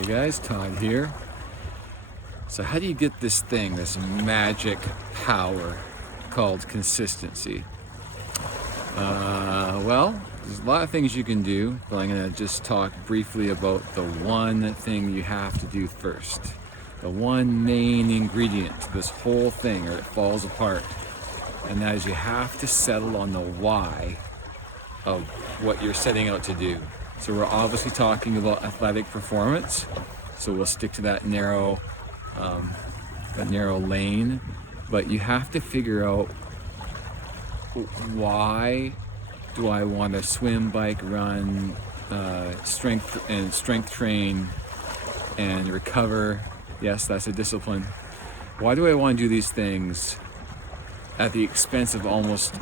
Hey guys, Todd here. So how do you get this thing, this magic power called consistency? Well, there's a lot of things you can do, but I'm going to just talk briefly about the one thing you have to do first. The one main ingredient to this whole thing, or it falls apart. And that is you have to settle on the why of what you're setting out to do. So we're obviously talking about athletic performance. So we'll stick to that narrow lane. But you have to figure out, why do I want to swim, bike, run, strength train, and recover? Yes, that's a discipline. Why do I want to do these things at the expense of almost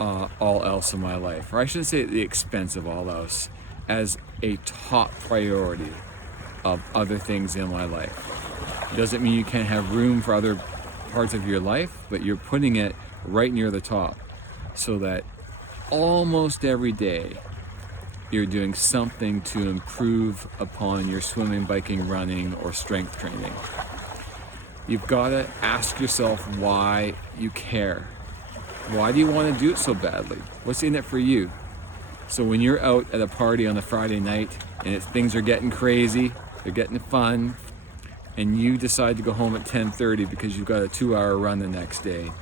all else in my life? Or I shouldn't say at the expense of all else, as a top priority of other things in my life. It doesn't mean you can't have room for other parts of your life, but you're putting it right near the top, so that almost every day you're doing something to improve upon your swimming, biking, running, or strength training. You've got to ask yourself why you care. Why do you want to do it so badly? What's in it for you? So when you're out at a party on a Friday night and things are getting crazy, they're getting fun, and you decide to go home at 10:30 because you've got a 2-hour run the next day,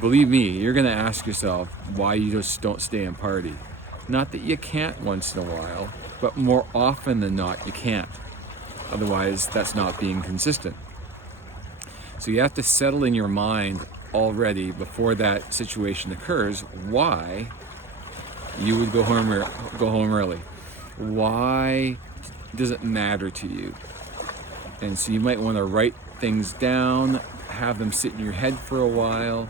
believe me, you're going to ask yourself why you just don't stay and party. Not that you can't once in a while, but more often than not, you can't. Otherwise, that's not being consistent. So you have to settle in your mind already before that situation occurs why you would go home early. Why does it matter to you? And so you might want to write things down, have them sit in your head for a while,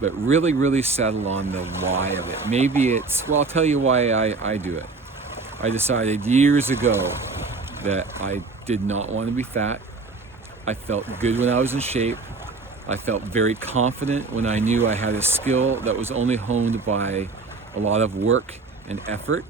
but really settle on the why of it. Maybe it's, well, I'll tell you why I do it. I decided years ago that I did not want to be fat. I felt good when I was in shape. I felt very confident when I knew I had a skill that was only honed by a lot of work and effort.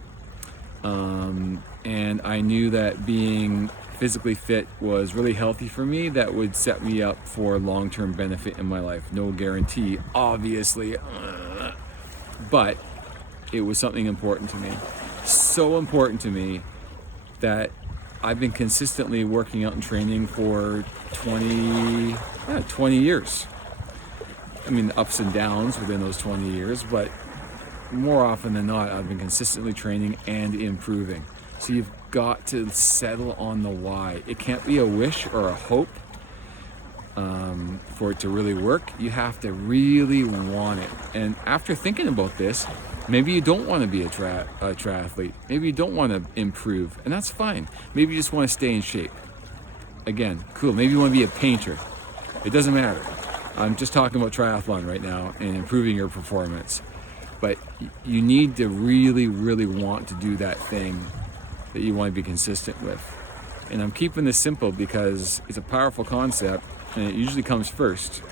And I knew that being physically fit was really healthy for me. That would set me up for long-term benefit in my life. No guarantee, obviously, but it was something important to me. So important to me that I've been consistently working out and training for 20 years. I mean, ups and downs within those 20 years, but more often than not, I've been consistently training and improving. So you've got to settle on the why. It can't be a wish or a hope for it to really work. You have to really want it. And after thinking about this, maybe you don't want to be a triathlete. Maybe you don't want to improve, and that's fine. Maybe you just want to stay in shape. Again, cool. Maybe you want to be a painter. It doesn't matter. I'm just talking about triathlon right now and improving your performance. But you need to really want to do that thing that you want to be consistent with. And I'm keeping this simple because it's a powerful concept and it usually comes first.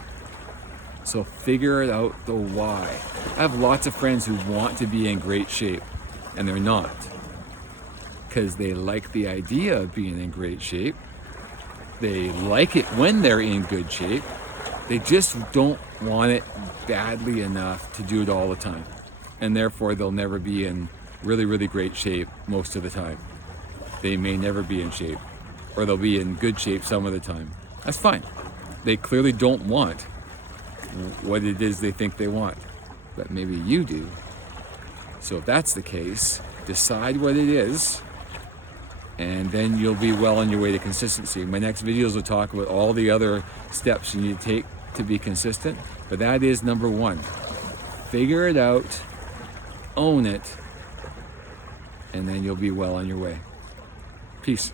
So figure it out the why. I have lots of friends who want to be in great shape and they're not, because they like the idea of being in great shape. They like it when they're in good shape. They just don't want it badly enough to do it all the time. And therefore they'll never be in really great shape most of the time. They may never be in shape, or they'll be in good shape some of the time. That's fine. They clearly don't want what it is they think they want, but maybe you do. So if that's the case, decide what it is, and then you'll be well on your way to consistency. My next videos will talk about all the other steps you need to take to be consistent, but that is number one. Figure it out, own it, and then you'll be well on your way. Peace.